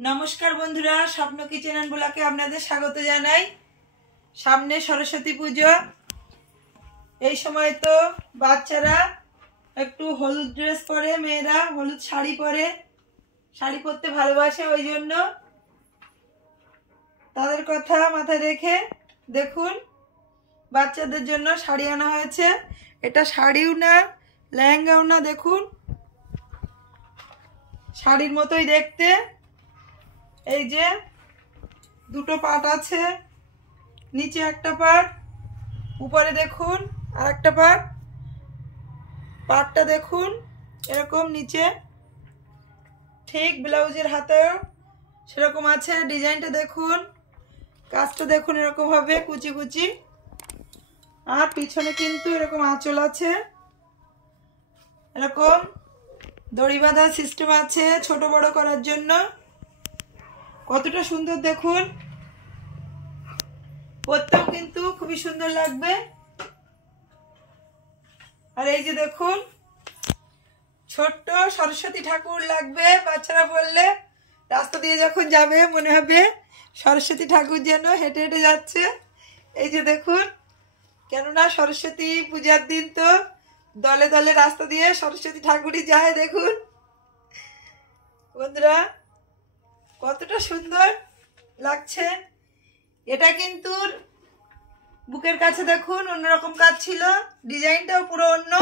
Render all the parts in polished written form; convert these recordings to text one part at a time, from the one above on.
नमस्कार बंधुरा स्वप्न किचेन एंड ब्लगे आपनादेर स्वागत जानाई। सामने सरस्वती पूजो এই সময় তো বাচ্চারা একটু হলুদ ড্রেস পরে, মেয়েরা হলুদ শাড়ি পরে, শাড়ি পরতে ভালোবাসে, ওই জন্য তাদের কথা মাথায় রেখে দেখুন বাচ্চাদের জন্য শাড়ি আনা হয়েছে। এটা শাড়িও না লেহেঙ্গাও না, দেখুন শাড়ির মতোই দেখতে। এই যে দুটো পাট আছে, নিচে একটা পাট, উপরে দেখুন আরেকটা পাট। পাটটা দেখুন এরকম নিচে, ঠিক ব্লাউজের হাতে সেরকম আছে। ডিজাইনটা দেখুন, কাজটা দেখুন এরকম হবে কুচি কুচি। আর পিছনে কিন্তু এরকম আঁচল আছে, এরকম দড়ি বাঁধা সিস্টেম আছে ছোট বড় করার জন্য। কতটা সুন্দর দেখুন, পরতেও কিন্তু খুবই সুন্দর লাগবে। আর এই যে দেখুন ছোট্ট সরস্বতী ঠাকুর লাগবে, বাচ্চারা বললে রাস্তা দিয়ে যখন যাবে মনে হবে সরস্বতী ঠাকুর যেন হেঁটে হেঁটে যাচ্ছে। এই যে দেখুন, কেননা সরস্বতী পূজার দিন তো দলে দলে রাস্তা দিয়ে সরস্বতী ঠাকুরই যায়। দেখুন বন্ধুরা কতটা সুন্দর লাগছে। এটা কিন্তু বুকের কাছে দেখুন অন্যরকম কাজ ছিল, ডিজাইনটাও পুরো অন্য,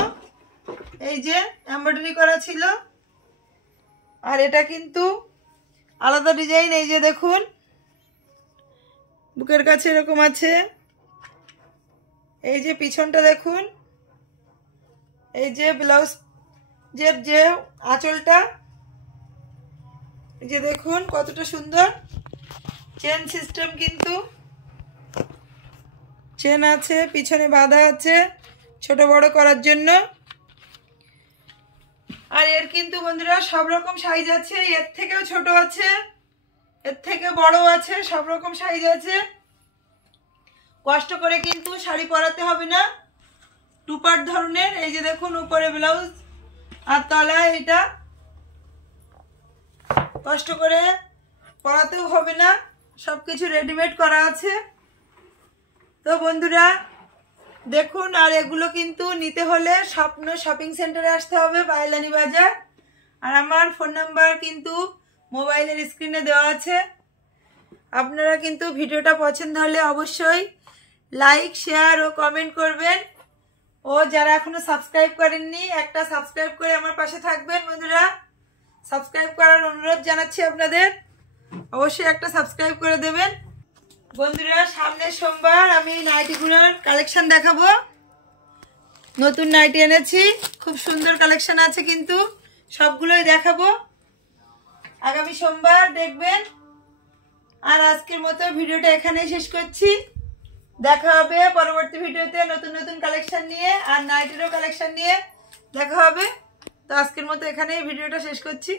এই যে এমব্রয়ডারি করা ছিল। আর এটা কিন্তু আলাদা ডিজাইন। এই যে দেখুন বুকের কাছে এরকম আছে। এই যে পিছনটা দেখুন, এই যে ব্লাউজ যে আঁচলটা, এই যে দেখুন কতটা সুন্দর। চেন সিস্টেম, কিন্তু চেন আছে, পিছনে বাঁধা আছে ছোট বড় করার জন্য। আর এর কিন্তু বন্ধুরা সব রকম সাইজ আছে, এর থেকেও ছোট আছে, এর থেকে বড় আছে, সব রকম সাইজ আছে। কষ্ট করে কিন্তু শাড়ি পরাতে হবে না, টু পার্ট ধরনের। এই যে দেখুন উপরে ব্লাউজ আর তলায় এটা, কষ্ট করে পরাতেও হবে না, সবকিছু রেডিমেড করা আছে। তো বন্ধুরা দেখুন, আর এগুলো কিন্তু নিতে হলে স্বপ্ন শপিং সেন্টারে আসতে হবে, বায়লানি বাজার। আর আমার ফোন নাম্বার কিন্তু মোবাইলের স্ক্রিনে দেওয়া আছে। আপনারা কিন্তু ভিডিওটা পছন্দ হলে অবশ্যই লাইক শেয়ার ও কমেন্ট করবেন। ও যারা এখনো সাবস্ক্রাইব করেননি, একটা সাবস্ক্রাইব করে আমার পাশে থাকবেন বন্ধুরা। সাবস্ক্রাইব করার অনুরোধ জানাচ্ছি আপনাদের, অবশ্যই একটা সাবস্ক্রাইব করে দেবেন বন্ধুরা। সামনের সোমবার আমি নাইটিগুলোর কালেকশন দেখাবো। নতুন নাইটি এনেছি, খুব সুন্দর কালেকশন আছে, কিন্তু সবগুলোই দেখাবো আগামী সোমবার, দেখবেন। আর আজকের মতো ভিডিওটা এখানেই শেষ করছি। দেখা হবে পরবর্তী ভিডিওতে নতুন নতুন কালেকশন নিয়ে, আর নাইটিরও কালেকশন নিয়ে দেখা হবে। তো আজকের মতো এখানেই ভিডিওটা শেষ করছি।